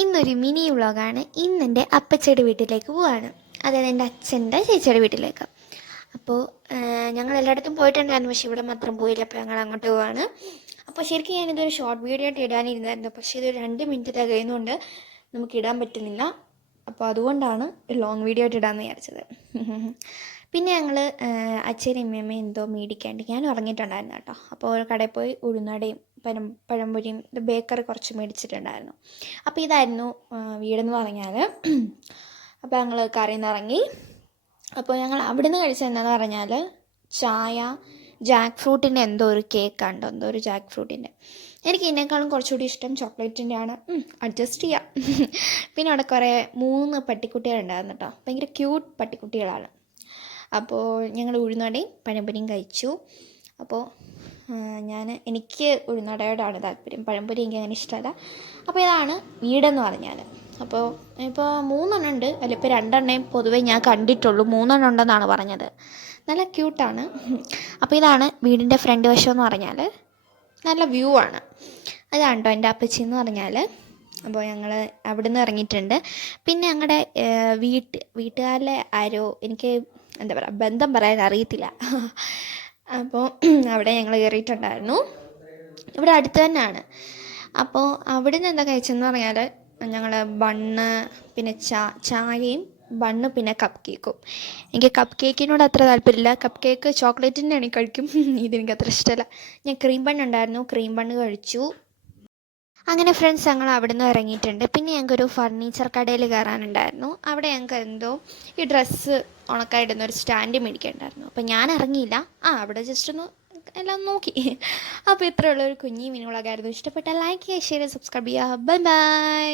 ഇന്നൊരു മിനി വ്ളോഗാണ്. ഇന്നെൻ്റെ അപ്പച്ചയുടെ വീട്ടിലേക്ക് പോവാണ്, അതായത് എൻ്റെ അച്ഛൻ്റെ ചേച്ചിയുടെ വീട്ടിലേക്ക്. അപ്പോൾ ഞങ്ങൾ എല്ലായിടത്തും പോയിട്ടുണ്ടായിരുന്നു, പക്ഷേ ഇവിടെ മാത്രം പോയില്ല. അപ്പോൾ ഞങ്ങൾ അങ്ങോട്ട് പോവാണ്. അപ്പോൾ ശരിക്കും ഞാനിതൊരു ഷോർട്ട് വീഡിയോ ആയിട്ട് ഇടാനിരുന്നായിരുന്നു, പക്ഷേ ഇതൊരു 2 മിനിറ്റ് തികയുന്നതുകൊണ്ട് നമുക്ക് ഇടാൻ പറ്റുന്നില്ല. അപ്പോൾ അതുകൊണ്ടാണ് ഒരു ലോങ് വീഡിയോ ആയിട്ട് ഇടാമെന്ന് വിചാരിച്ചത്. പിന്നെ ഞങ്ങൾ അച്ഛനും അമ്മയും എന്തോ മേടിക്കാണ്ട് ഞാൻ ഉറങ്ങിയിട്ടുണ്ടായിരുന്നു കേട്ടോ. അപ്പോൾ ഒരു കടയിൽ പോയി ഉഴുന്നടയും പഴംപൊരിയും ബേക്കറി കുറച്ച് മേടിച്ചിട്ടുണ്ടായിരുന്നു. അപ്പോൾ ഇതായിരുന്നു വീടെന്ന് പറഞ്ഞാൽ. അപ്പോൾ ഞങ്ങൾ കറിയിൽ നിന്ന് ഇറങ്ങി. അപ്പോൾ ഞങ്ങൾ അവിടെ നിന്ന് കഴിച്ചത് എന്താണെന്ന് പറഞ്ഞാൽ ചായ, ജാക്ക് ഫ്രൂട്ടിൻ്റെ എന്തോ ഒരു കേക്കാണ്ടോ, എന്തോ ഒരു ജാക്ക് ഫ്രൂട്ടിൻ്റെ. എനിക്ക് ഇതിനേക്കാളും കുറച്ചുകൂടി ഇഷ്ടം ചോക്ലേറ്റിൻ്റെ ആണ്. അഡ്ജസ്റ്റ് ചെയ്യാം. പിന്നെ അവിടെ കുറേ 3 പട്ടിക്കുട്ടികളുണ്ടായിരുന്നു കേട്ടോ. ഭയങ്കര ക്യൂട്ട് പട്ടിക്കുട്ടികളാണ്. അപ്പോൾ ഞങ്ങൾ ഉഴുന്നടയും പഴംപൊരിയും കഴിച്ചു. അപ്പോൾ എനിക്ക് ഉഴുന്നടയോടാണ് താല്പര്യം, പഴംപൊരി എനിക്ക് അങ്ങനെ ഇഷ്ടമല്ല. അപ്പോൾ ഇതാണ് വീടെന്ന് പറഞ്ഞാൽ. അപ്പോൾ ഇപ്പോൾ 3 എണ്ണം ഉണ്ട്, അല്ല ഇപ്പോൾ 2 എണ്ണയും പൊതുവേ ഞാൻ കണ്ടിട്ടുള്ളൂ. 3 എണ്ണം ഉണ്ടെന്നാണ് പറഞ്ഞത്. നല്ല ക്യൂട്ടാണ്. അപ്പോൾ ഇതാണ് വീടിൻ്റെ ഫ്രണ്ട് വശം എന്ന് പറഞ്ഞാൽ. നല്ല വ്യൂ ആണ്. അതാണ് കേട്ടോ എൻ്റെ അപ്പച്ചി എന്ന് പറഞ്ഞാൽ. അപ്പോൾ ഞങ്ങൾ അവിടെ നിന്ന് ഇറങ്ങിയിട്ടുണ്ട്. പിന്നെ ഞങ്ങളുടെ വീട്ടുകാരിലെ ആരോ, എനിക്ക് എന്താ പറയുക, ബന്ധം പറയാൻ അറിയത്തില്ല. അപ്പോൾ അവിടെ ഞങ്ങൾ കയറിയിട്ടുണ്ടായിരുന്നു. ഇവിടെ അടുത്ത് തന്നെയാണ്. അപ്പോൾ അവിടെ നിന്ന് എന്താ കഴിച്ചതെന്ന് പറഞ്ഞാൽ ഞങ്ങൾ ബണ്ണ്, പിന്നെ ചായയും ബണ്ണ്, പിന്നെ കപ്പ് കേക്കും. എനിക്ക് കപ്പ് കേക്കിനോട് അത്ര താല്പര്യമില്ല. കപ്പ് കേക്ക് ചോക്ലേറ്റിൻ്റെ ആണെങ്കിൽ കഴിക്കും, ഇതെനിക്ക് അത്ര ഇഷ്ടമല്ല. ഞാൻ ക്രീം ബണ്ണ് ഉണ്ടായിരുന്നു, ക്രീം ബണ്ണ് കഴിച്ചു. അങ്ങനെ ഫ്രണ്ട്സ് ഞങ്ങൾ അവിടെ നിന്ന് ഇറങ്ങിയിട്ടുണ്ട്. പിന്നെ ഞങ്ങൾക്കൊരു ഫർണിച്ചർ കടയിൽ കയറാനുണ്ടായിരുന്നു. അവിടെ ഞങ്ങൾക്ക് എന്തോ ഈ ഡ്രസ്സ് ഉണക്കായിടുന്ന ഒരു സ്റ്റാൻഡ് മേടിക്കേണ്ടായിരുന്നു. അപ്പോൾ ഞാൻ ഇറങ്ങിയില്ല, അവിടെ ജസ്റ്റ് ഒന്ന് എല്ലാം നോക്കി. അപ്പോൾ ഇത്രയുള്ള ഒരു കുഞ്ഞി മിനി വ്ളോഗായിരുന്നു. ഇഷ്ടപ്പെട്ടാൽ ലൈക്ക് ചെയ്യുക, ഷെയർ ചെയ്യുക, സബ്സ്ക്രൈബ് ചെയ്യുക. Bye bye.